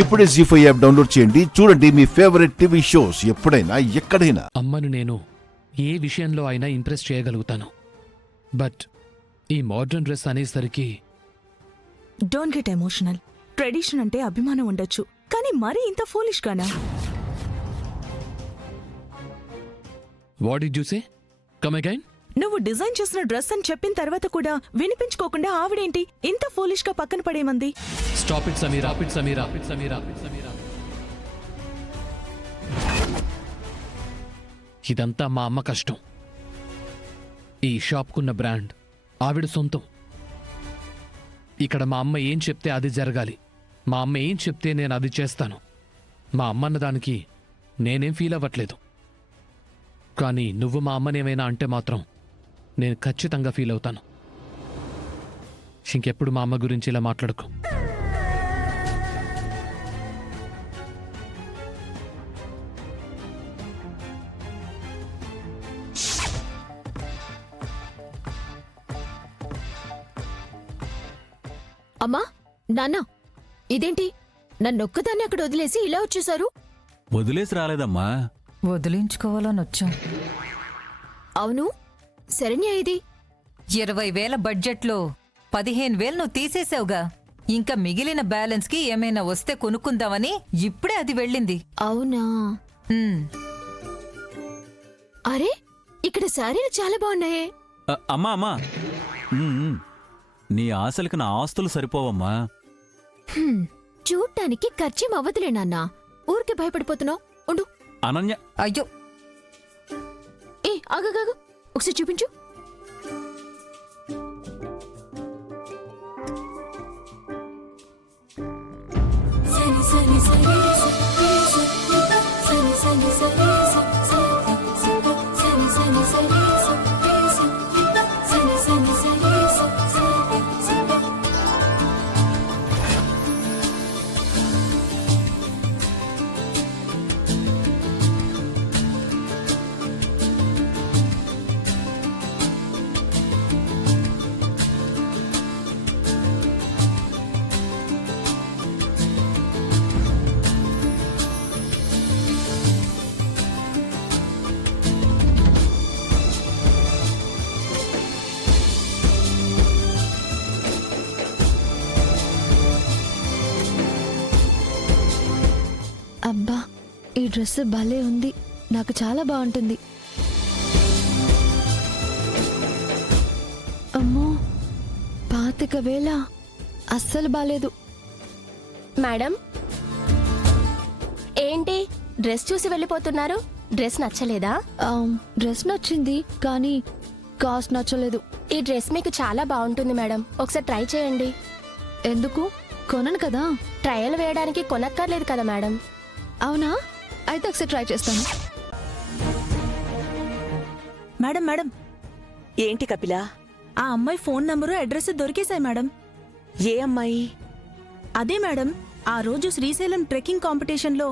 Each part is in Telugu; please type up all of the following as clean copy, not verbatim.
ఇప్పుడే జీ5 యాప్ డౌన్లోడ్ చేయండి. చూడండి మీ ఫేవరెట్ టీవీ షోస్ ఎప్పుడైనా ఎక్కడైనా. అమ్మను నేను ఏ విషయంలో అయినా ఇంప్రెస్ చేయగలుగుతాను. బట్ ఈ మోడర్న్ డ్రెస్ అనేసరికి డోంట్ గెట్ ఎమోషనల్. ట్రెడిషన్ అంటే అభిమానం ఉండొచ్చు, కానీ మరీ ఇంత foolish Gaana? What did you say? Come again. నువ్వు డిజైన్ చేసిన డ్రెస్ అని చెప్పిన తర్వాత కూడా వినిపించుకోకుండా ఆవిడేంటి ఇంత ఫూలిష్ గా పక్కన పడేమంది? Stop it Sameera, Sameera, Sameera, Sameera. ఇదంతా మా అమ్మ కష్టం. ఈ షాప్కున్న బ్రాండ్ ఆవిడ సొంతం. ఇక్కడ మా అమ్మ ఏం చెప్తే అది జరగాలి. మా అమ్మ ఏం చెప్తే నేను అది చేస్తాను. మా అమ్మ అన్న దానికి నేనేం ఫీల్ అవ్వట్లేదు. కానీ నువ్వు మా అమ్మనేమైనా అంటే మాత్రం నేను ఖచ్చితంగా ఫీల్ అవుతాను. ఇంకెప్పుడు మా అమ్మ గురించి ఇలా మాట్లాడుకో. అమ్మా, నాన్న, ఇదేంటి నన్నొక్కదాన్ని అక్కడ వదిలేసి ఇలా వచ్చేశారు? వదిలేసి రాలేదమ్మా, వదిలించుకోవాలని వచ్చాం. అవును, శరణ్య ఇది 20,000 బడ్జెట్లో 15,000 నువ్వు తీసేసావుగా. ఇంకా మిగిలిన బ్యాలెన్స్ కి ఏమైనా వస్తే కొనుక్కుందామని ఇప్పుడే అది వెళ్ళింది. అవునా? ఉమ్, అరే, ఇక్కడ శారీలు చాలా బాగున్నాయే. అమ్మా అమ్మా, నీ ఆశలకు నా ఆస్తులు సరిపోవమ్మా. చూడ్డానికి ఖర్చేం అవ్వదులే నాన్న. ఊరికి భయపడిపోతున్నావు. ఉండు. అనన్య, అయ్యో, ఏ ఆగాగు, ఒకసారి చూపించు. అబ్బా, ఈ డ్రెస్ భలే ఉంది. నాకు చాలా బాగుంటుంది. అమ్మో, 25,000 అస్సలు బాలేదు. మేడం, ఏంటి డ్రెస్ చూసి వెళ్ళిపోతున్నారు? డ్రెస్ నచ్చలేదా? డ్రెస్ నచ్చింది, కానీ కాస్ట్ నచ్చలేదు. ఈ డ్రెస్ మీకు చాలా బాగుంటుంది మేడం, ఒకసారి ట్రై చేయండి. ఎందుకు? కొనను కదా. ట్రయల్ వేయడానికి కొనక్కర్లేదు కదా మేడం. అవునా? అయితే ఒకసారి ట్రై చేస్తాను. మేడం మేడం, ఏంటి కపిల? ఆ అమ్మాయి ఫోన్ నంబరు అడ్రస్ దొరికేశాయి మేడం. ఏ అమ్మాయి? అదే మేడం, ఆ రోజు శ్రీశైలం ట్రెక్కింగ్ కాంపిటీషన్లో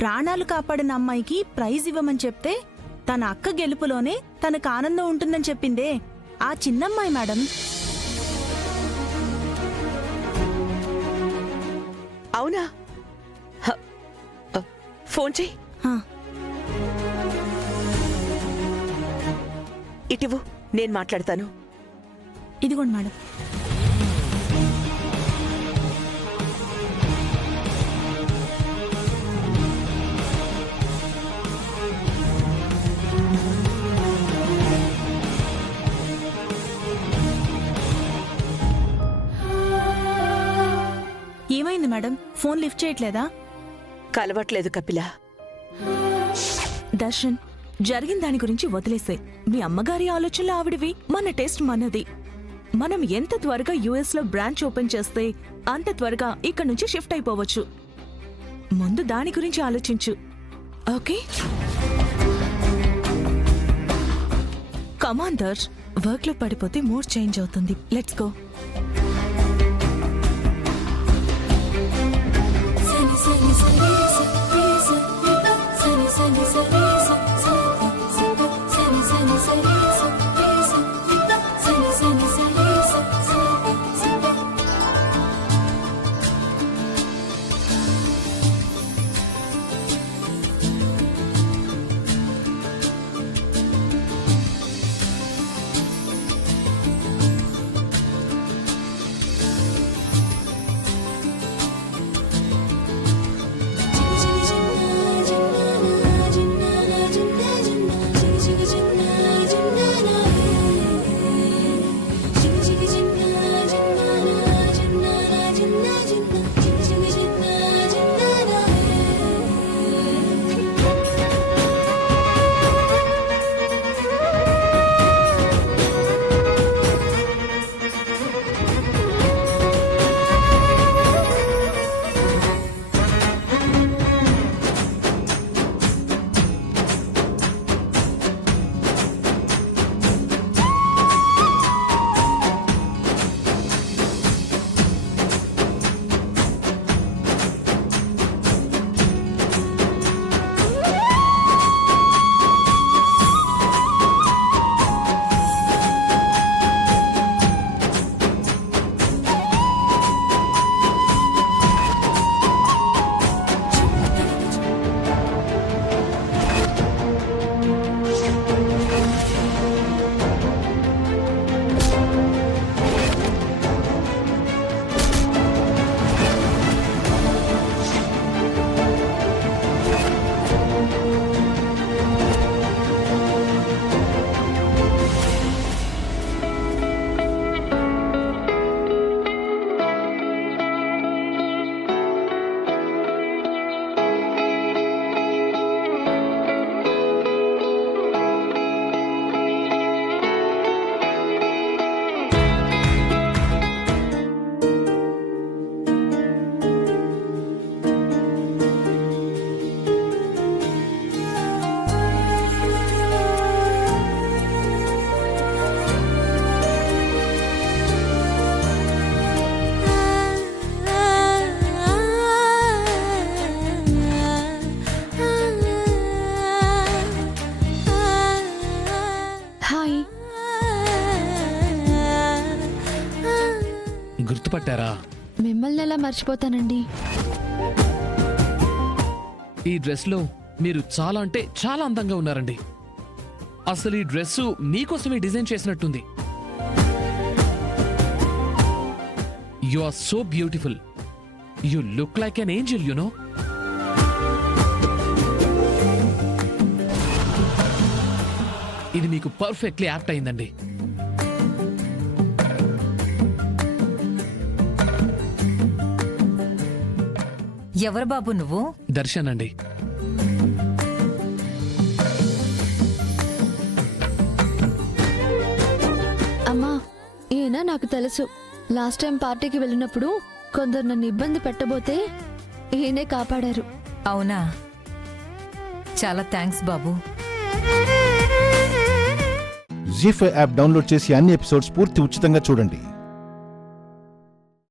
ప్రాణాలు కాపాడిన అమ్మాయికి ప్రైజ్ ఇవ్వమని చెప్తే తన అక్క గెలుపులోనే తనకు ఆనందం ఉంటుందని చెప్పిందే ఆ చిన్నమ్మాయి మేడం. అవునా? ఫోన్ చెయ్యి. హా. ఇటివు, నేను మాట్లాడతాను. ఇదిగోండి మేడం. ఏమైంది మేడం? ఫోన్ లిఫ్ట్ చేయట్లేదా? కలవట్లేదు కపిల. దర్శన్, జరిగిన దాని గురించి వదిలేసాయి. మీ అమ్మగారి ఆలోచనలు ఆవిడవి, మన టేస్ట్ మనది. మనం ఎంత త్వరగా యుఎస్ లో బ్రాంచ్ ఓపెన్ చేస్తే అంత త్వరగా ఇక్కడ నుంచి షిఫ్ట్ అయిపోవచ్చు. ముందు దాని గురించి ఆలోచించు, ఓకే? కమాండర్, వర్క్ లో పడిపోతే మూడ్ చేంజ్ అవుతుంది. Let's go. గుర్తుపట్టారా? మిమ్మల్ని ఎలా మర్చిపోతానండి? ఈ డ్రెస్లో మీరు చాలా అంటే చాలా అందంగా ఉన్నారండి. అసలు ఈ డ్రెస్సు మీకోసమే డిజైన్ చేసినట్టుంది. You are so beautiful. You look like an angel, you know. ఇది మీకు పర్ఫెక్ట్లీ యాప్ట్ అయిందండి. ఎవరు బాబు నువ్వు? దర్శన్ అండి. అమ్మా, ఈయన నాకు తెలుసు. లాస్ట్ టైం పార్టీకి వెళ్ళినప్పుడు కొందరు నన్ను ఇబ్బంది పెట్టబోతే ఈయనే కాపాడారు. అవునా, చాలా థ్యాంక్స్ బాబు. జీ5 యాప్ డౌన్లోడ్ చేసి అన్ని ఎపిసోడ్స్ పూర్తి ఉచితంగా చూడండి.